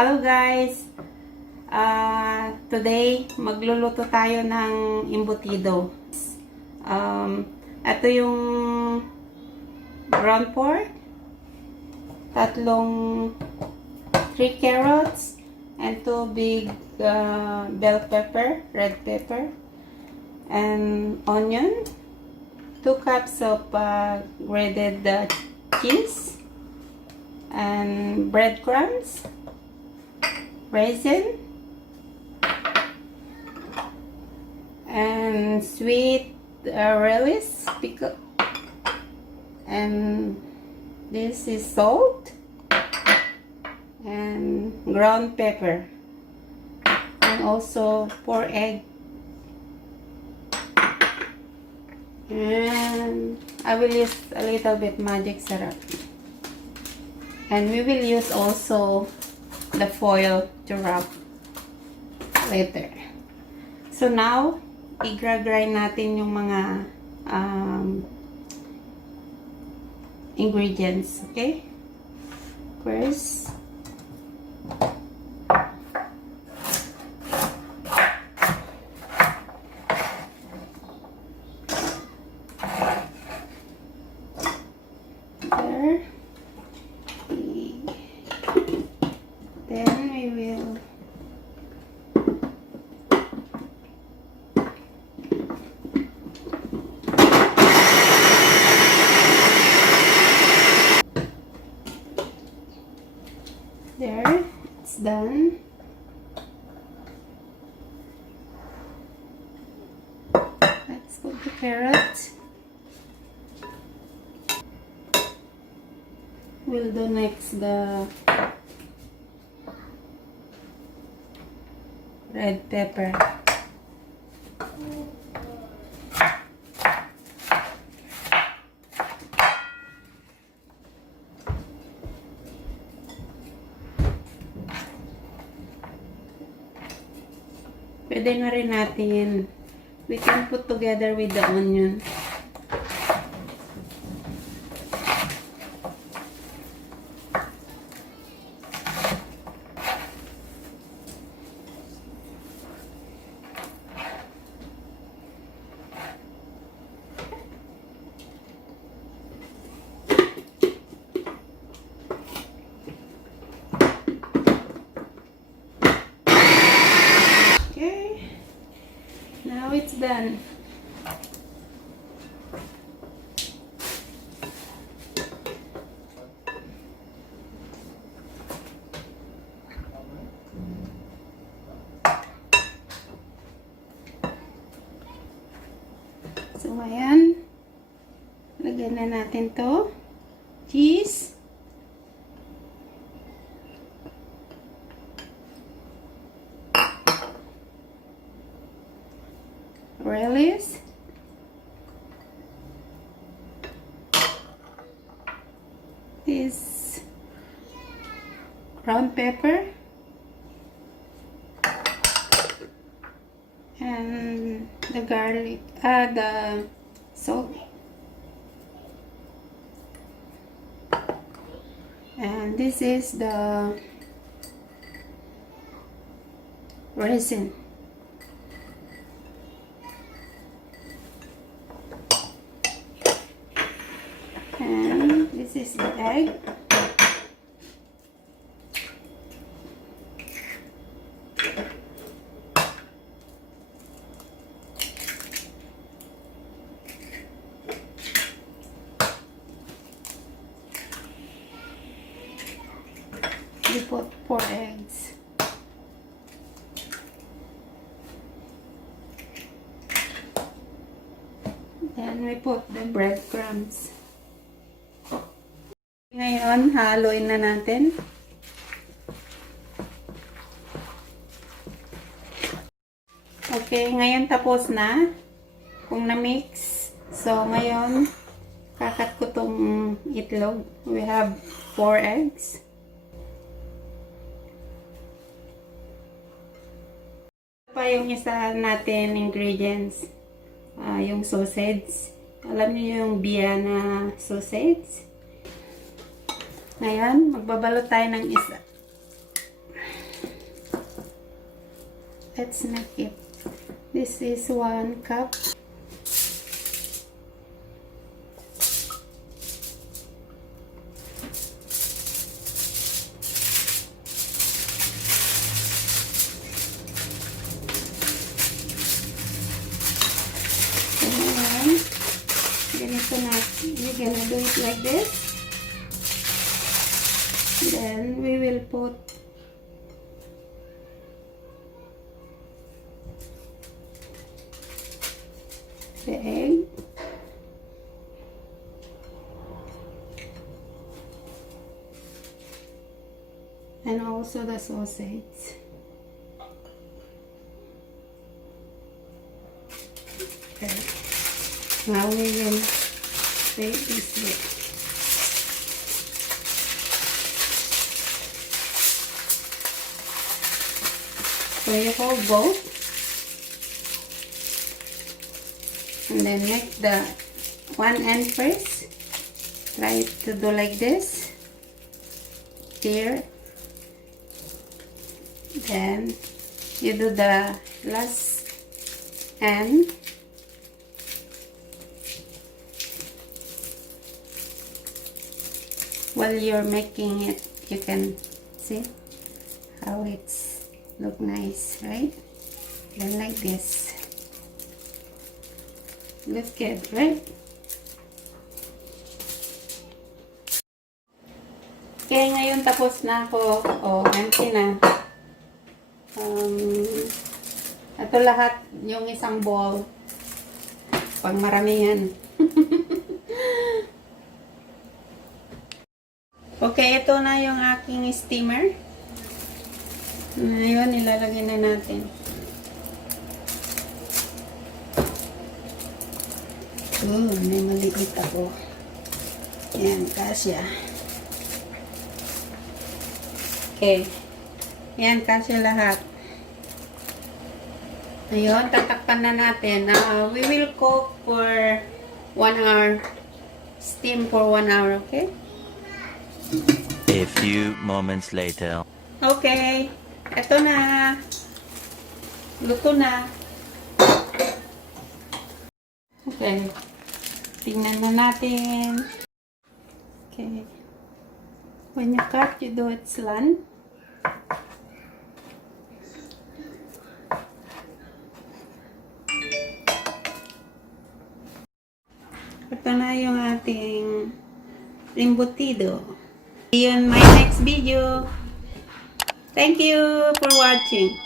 Hello guys! Today, magluluto tayo ng embutido. Ito yung ground pork, 3 carrots, and 2 big bell pepper, red pepper, and onion, 2 cups of grated cheese, and breadcrumbs, raisin, and sweet relish pickle, and this is salt and ground pepper, and also 4 egg, and I will use a little bit magic syrup, and we will use also the foil to wrap later. So now, i-grind natin yung mga ingredients, okay? First, there. Then we will there, it's done. Let's put the carrot. We'll do next the red pepper. Pwede na rin natin, we can put together with the onion. Now it's done. So ayan, lagyan na natin to cheese, relish, this ground pepper, and the garlic, the salt, and this is the raisin. And this is the egg. We put 4 eggs. Then we put the breadcrumbs. Ngayon, haluin na natin. Okay, ngayon tapos na. Kung na-mix. So, ngayon, kakat ko tong itlog. We have 4 eggs. Pa yung isa natin ingredients. Yung sausage. Alam niyo yung Vienna sausage? Ngayon, magbabalot tayo ng isa. let's make it. This is 1 cup. Ganito na, we're gonna do it like this. Then we will put the egg. And also the sausage. Okay. Now we will take this way. So you hold both. And then make the one end first. Try to do like this. Here. Then you do the last end. While you're making it, you can see how it's look nice, right? Then like this. Look good, right? Okay, ngayon tapos na ako. Oh, empty na. Ito lahat yung isang bowl. Pang maramihan. Okay, ito na yung aking steamer. Ngayon, ilalagay na natin. May maliit ako. Yan, kasya. Okay. Yan, kasya lahat. Ayun, tatakpan na natin. We will cook for 1 hour. Steam for 1 hour, okay? A few moments later. Okay. Ito na. Luto na. Okay. Tingnan na natin. Okay. When you cut, you do it slant. Ito na yung ating embutido. See you in my next video. Thank you for watching.